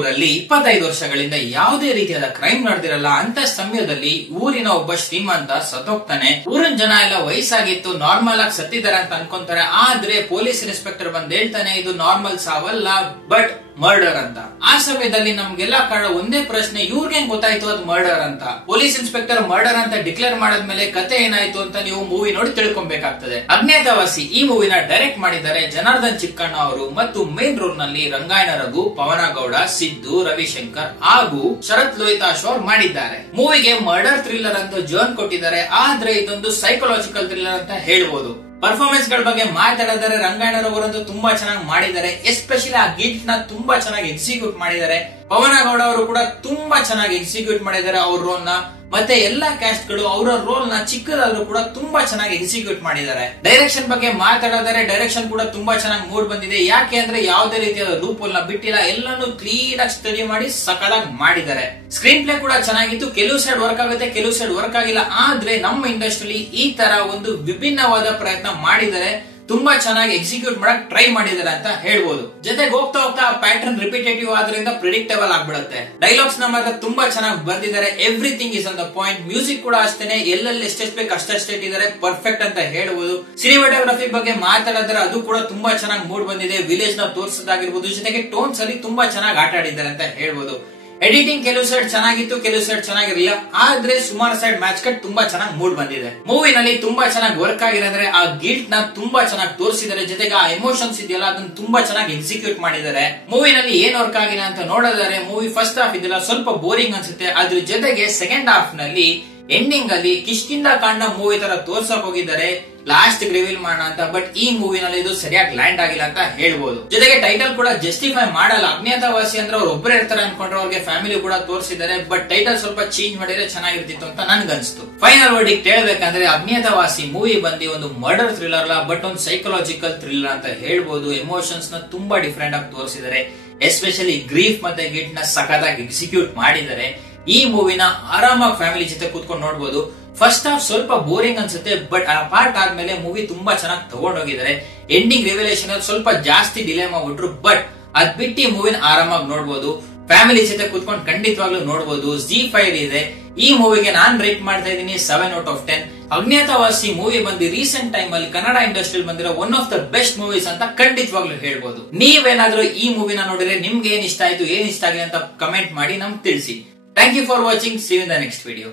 ಊರಲ್ಲಿ 25 ವರ್ಷಗಳಿಂದ ಯಾವುದೇ ರೀತಿಯಾದ ಕ್ರೈಮ್ ನಡೆದಿರಲ್ಲ. ಅಂತ ಸಮಯದಲ್ಲಿ ಊರಿನ ಒಬ್ಬ ಶ್ರೀಮಂತ ಸತ್ತೋಗ್ತಾನೆ. ಊರಿನ ಜನ ಎಲ್ಲ ವಯಸ್ಸಾಗಿತ್ತು, ನಾರ್ಮಲ್ ಆಗಿ ಸತ್ತಿದ್ದಾರೆ ಅಂತ ಅನ್ಕೊಂತಾರೆ. ಆದ್ರೆ ಪೊಲೀಸ್ ಇನ್ಸ್ಪೆಕ್ಟರ್ ಬಂದ್ ಹೇಳ್ತಾನೆ ಇದು ನಾರ್ಮಲ್ ಸಾವಲ್ಲ, ಬಟ್ ಮರ್ಡರ್ ಅಂತ. ಆ ಸಮಯದಲ್ಲಿ ನಮ್ಗೆಲ್ಲ ಕಾರಣ ಒಂದೇ ಪ್ರಶ್ನೆ, ಇವ್ರಿಗೆ ಗೊತ್ತಾಯ್ತು ಅದು ಮರ್ಡರ್ ಅಂತ. ಪೊಲೀಸ್ ಇನ್ಸ್ಪೆಕ್ಟರ್ ಮರ್ಡರ್ ಅಂತ ಡಿಕ್ಲೇರ್ ಮಾಡಿದ್ಮೇಲೆ ಕತೆ ಏನಾಯ್ತು ಅಂತ ನೀವು ಮೂವಿ ನೋಡಿ ತಿಳ್ಕೊಬೇಕಾಗ್ತದೆ. ಅಜ್ಞಾತವಾಸಿ ಈ ಮೂವಿನ ಡೈರೆಕ್ಟ್ ಮಾಡಿದ್ದಾರೆ ಜನಾರ್ದನ್ ಚಿಕ್ಕಣ್ಣ ಅವರು ಮತ್ತು ಮೇನ್ ರೋಲ್ ನಲ್ಲಿ ರಂಗಾಯಣ ರಘು, ಪವನ ಗೌಡ, ಸಿದ್ದು, ರವಿಶಂಕರ್ ಹಾಗೂ ಶರತ್ ಲೋಹಿತಾಶ್ ಅವರು ಮಾಡಿದ್ದಾರೆ. ಮೂವಿಗೆ ಮರ್ಡರ್ ಥ್ರಿಲ್ಲರ್ ಅಂತ ಜೋನ್ ಕೊಟ್ಟಿದ್ದಾರೆ, ಆದ್ರೆ ಇದೊಂದು ಸೈಕಲಾಜಿಕಲ್ ಥ್ರಿಲ್ಲರ್ ಅಂತ ಹೇಳ್ಬೋದು. ಪರ್ಫಾರ್ಮೆನ್ಸ್ ಗಳ ಬಗ್ಗೆ ಮಾತಾಡಿದರೆ ರಂಗಾಯಣರವರಂತೂ ತುಂಬಾ ಚೆನ್ನಾಗಿ ಮಾಡಿದ್ದಾರೆ. ಎಸ್ಪೆಷಲಿ ಆ ಗಿಲ್ಟ್ ನ ತುಂಬಾ ಚೆನ್ನಾಗಿ ಎಕ್ಸಿಕ್ಯೂಟ್ ಮಾಡಿದ್ದಾರೆ. ಪವನ ಗೌಡ ಅವರು ಕೂಡ ತುಂಬಾ ಚೆನ್ನಾಗಿ ಎಕ್ಸಿಕ್ಯೂಟ್ ಮಾಡಿದ್ದಾರೆ ಅವ್ರ ರೋಲ್ ನ. ಮತ್ತೆ ಎಲ್ಲಾ ಕ್ಯಾಸ್ಟ್ ಗಳು ಅವರ ರೋಲ್ ನ ಚಿಕ್ಕದಾದ್ರೂ ಕೂಡ ತುಂಬಾ ಚೆನ್ನಾಗಿ ಎಕ್ಸಿಕ್ಯೂಟ್ ಮಾಡಿದ್ದಾರೆ. ಡೈರೆಕ್ಷನ್ ಬಗ್ಗೆ ಮಾತಾಡಿದರೆ ಡೈರೆಕ್ಷನ್ ಕೂಡ ತುಂಬಾ ಚೆನ್ನಾಗಿ ಮೂಡ್ ಬಂದಿದೆ. ಯಾಕೆ ಅಂದ್ರೆ ಯಾವುದೇ ರೀತಿಯಾದ ಲೂಪ್ ಹೋಲ್ ನ ಬಿಟ್ಟಿಲ್ಲ, ಎಲ್ಲಾನು ಕ್ಲೀನ್ ಆಗಿ ಸ್ಟಡಿ ಮಾಡಿ ಸಕಲಾಗಿ ಮಾಡಿದ್ದಾರೆ. ಸ್ಕ್ರೀನ್ ಪ್ಲೇ ಕೂಡ ಚೆನ್ನಾಗಿತ್ತು. ಕೆಲವು ಸೈಡ್ ವರ್ಕ್ ಆಗುತ್ತೆ, ಕೆಲವು ಸೈಡ್ ವರ್ಕ್ ಆಗಿಲ್ಲ. ಆದ್ರೆ ನಮ್ಮ ಇಂಡಸ್ಟ್ರಿಯಲ್ಲಿ ಈ ತರ ಒಂದು ವಿಭಿನ್ನವಾದ ಪ್ರಯತ್ನ ಮಾಡಿದರೆ ತುಂಬಾ ಚೆನ್ನಾಗಿ ಎಕ್ಸಿಕ್ಯೂಟ್ ಮಾಡಕ್ ಟ್ರೈ ಮಾಡಿದ್ದಾರೆ ಅಂತ ಹೇಳ್ಬೋದು. ಜೊತೆಗೆ ಹೋಗ್ತಾ ಹೋಗ್ತಾ ಪ್ಯಾಟರ್ನ್ ರಿಪಿಟೇಟಿವ್ ಆದ್ರಿಂದ ಪ್ರಿಡಿಕ್ಟಬಲ್ ಆಗ್ಬಿಡುತ್ತೆ. ಡೈಲಾಗ್ಸ್ ನ ಮಾತ್ರ ತುಂಬಾ ಚೆನ್ನಾಗಿ ಬಂದಿದ್ದಾರೆ. Everything is on the point. Music ಕೂಡ ಅಷ್ಟೇನೆ, ಎಲ್ಲೆಲ್ಲಿ ಎಷ್ಟೆಷ್ಟು ಬೇಕು ಅಷ್ಟೇ ಇಟ್ಟಿದ್ದಾರೆ, ಪರ್ಫೆಕ್ಟ್ ಅಂತ ಹೇಳ್ಬೋದು. ಸಿನಿಮಾಟೋಗ್ರಫಿ ಬಗ್ಗೆ ಮಾತಾಡಿದ್ರೆ ಅದು ಕೂಡ ತುಂಬಾ ಚೆನ್ನಾಗಿ ಮೂಡ್ ಬಂದಿದೆ. ವಿಲೇಜ್ ನ ತೋರಿಸೋದಾಗಿರ್ಬೋದು, ಜೊತೆಗೆ ಟೋನ್ಸ್ ಅಲ್ಲಿ ತುಂಬಾ ಚೆನ್ನಾಗಿ ಆಟ ಆಡಿದ್ದಾರೆ ಅಂತ ಹೇಳ್ಬೋದು. ಎಡಿಟಿಂಗ್ ಕೆಲವು ಸೈಡ್ ಚೆನ್ನಾಗಿತ್ತು, ಕೆಲವು ಸೈಡ್ ಚೆನ್ನಾಗಿರಲಿಲ್ಲ. ಆದ್ರೆ ಸುಮಾರು ಸೈಡ್ ಮ್ಯಾಚ್ ಕಟ್ ತುಂಬಾ ಚೆನ್ನಾಗಿ ಮೂಡ್ ಬಂದಿದೆ. ಮೂವಿನಲ್ಲಿ ತುಂಬಾ ಚೆನ್ನಾಗಿ ವರ್ಕ್ ಆಗಿರೋದ್ರೆ ಆ ಗಿಲ್ಟ್ ನ ತುಂಬಾ ಚೆನ್ನಾಗಿ ತೋರಿಸಿದ್ದಾರೆ. ಜೊತೆಗೆ ಆ ಎಮೋಷನ್ಸ್ ಇದೆಯಲ್ಲ ಅದನ್ನ ತುಂಬಾ ಚೆನ್ನಾಗಿ ಎಕ್ಸಿಕ್ಯೂಟ್ ಮಾಡಿದ್ದಾರೆ. ಮೂವಿನಲ್ಲಿ ಏನ್ ವರ್ಕ್ ಆಗಿಲ್ಲ ಅಂತ ನೋಡಿದರೆ ಮೂವಿ ಫಸ್ಟ್ ಹಾಫ್ ಇದೆಲ್ಲ ಸ್ವಲ್ಪ ಬೋರಿಂಗ್ ಅನ್ಸುತ್ತೆ. ಅದ್ರ ಜೊತೆಗೆ ಸೆಕೆಂಡ್ ಹಾಫ್ ನಲ್ಲಿ ಎಂಡಿಂಗ್ ಅಲ್ಲಿ ಕಿಷ್ಕಿಂದ ಕಾಂಡ ಮೂವಿ ತರ ತೋರ್ಸಕ್ ಹೋಗಿದ್ದಾರೆ ಲಾಸ್ಟ್ ರಿವೀಲ್ ಮಾಡೋಣ ಅಂತ. ಬಟ್ ಈ ಮೂವಿನಲ್ಲಿ ಇದು ಸರಿಯಾಗಿ ಲ್ಯಾಂಡ್ ಆಗಿಲ್ಲ ಅಂತ ಹೇಳ್ಬೋದು. ಜೊತೆಗೆ ಟೈಟಲ್ ಕೂಡ ಜಸ್ಟಿಫೈ ಮಾಡಲ್ಲ. ಅಜ್ಞಾತವಾಸಿ ಅಂದ್ರೆ ಅವ್ರು ಒಬ್ಬರೇ ಇರ್ತಾರೆ ಅನ್ಕೊಂಡ್ರೆ ಅವ್ರಿಗೆ ಫ್ಯಾಮಿಲಿ ಕೂಡ ತೋರಿಸಿದ್ದಾರೆ. ಬಟ್ ಟೈಟಲ್ ಸ್ವಲ್ಪ ಚೇಂಜ್ ಮಾಡಿದ್ರೆ ಚೆನ್ನಾಗಿರ್ತಿತ್ತು ಅಂತ ನನ್ಗನ್ಸ್ತು. ಫೈನಲ್ ವರ್ಡಿಕ್ಟ್ ಹೇಳ್ಬೇಕಂದ್ರೆ ಅಜ್ಞಾತವಾಸಿ ಮೂವಿ ಬಂದು ಒಂದು ಮರ್ಡರ್ ಥ್ರಿಲ್ಲರ್ ಅಲ್ಲ, ಬಟ್ ಒಂದು ಸೈಕಲಾಜಿಕಲ್ ಥ್ರಿಲ್ಲರ್ ಅಂತ ಹೇಳ್ಬೋದು. ಎಮೋಷನ್ಸ್ ನ ತುಂಬಾ ಡಿಫರೆಂಟ್ ಆಗಿ ತೋರಿಸಿದ್ದಾರೆ. ಎಸ್ಪೆಷಲಿ ಗ್ರೀಫ್ ಮತ್ತೆ ಗಿಲ್ಟ್ ನ ಸಖತ್ತಾಗಿ ಎಕ್ಸಿಕ್ಯೂಟ್ ಮಾಡಿದ್ದಾರೆ. ಈ ಮೂವಿನ ಆರಾಮಾಗಿ ಫ್ಯಾಮಿಲಿ ಜೊತೆ ಕೂತ್ಕೊಂಡು ನೋಡಬಹುದು. ಫಸ್ಟ್ ಹಾಫ್ ಸ್ವಲ್ಪ ಬೋರಿಂಗ್ ಅನ್ಸುತ್ತೆ, ಬಟ್ ಆ ಪಾರ್ಟ್ ಆದ್ಮೇಲೆ ಮೂವಿ ತುಂಬಾ ಚೆನ್ನಾಗಿ ತಗೊಂಡೋಗಿದ್ದಾರೆ. ಎಂಡಿಂಗ್ ರಿವೆಲೇಷನ್ ಸ್ವಲ್ಪ ಜಾಸ್ತಿ ಡಿಲೇ ಮಾಡ್ಬಿಟ್ರು, ಬಟ್ ಅದ್ ಬಿಟ್ಟು ಈ ಮೂವಿನ ಆರಾಮಾಗಿ ನೋಡಬಹುದು. ಫ್ಯಾಮಿಲಿ ಜೊತೆ ಕೂತ್ಕೊಂಡು ಖಂಡಿತವಾಗ್ಲೂ ನೋಡಬಹುದು. ZEE5 ಇದೆ. ಈ ಮೂವಿಗೆ ನಾನ್ ರೇಟ್ ಮಾಡ್ತಾ ಇದ್ದೀನಿ 7/10. ಅಜ್ಞಾತವಾಸಿ ಮೂವಿ ಬಂದು ರೀಸೆಂಟ್ ಟೈಮ್ ಅಲ್ಲಿ ಕನ್ನಡ ಇಂಡಸ್ಟ್ರಿಯಲ್ಲಿ ಬಂದಿರೋ one of the best movies ಅಂತ ಖಂಡಿತವಾಗ್ಲೂ ಹೇಳ್ಬೋದು. ನೀವೇನಾದ್ರೂ ಈ ಮೂವಿನ ನೋಡಿದ್ರೆ ನಿಮ್ಗೆ ಏನ್ ಇಷ್ಟ ಆಯ್ತು, ಏನ್ ಇಷ್ಟ ಆಗಿದೆ ಅಂತ ಕಮೆಂಟ್ ಮಾಡಿ ನಮ್ಗೆ ತಿಳಿಸಿ. Thank you for watching. See you in the next video.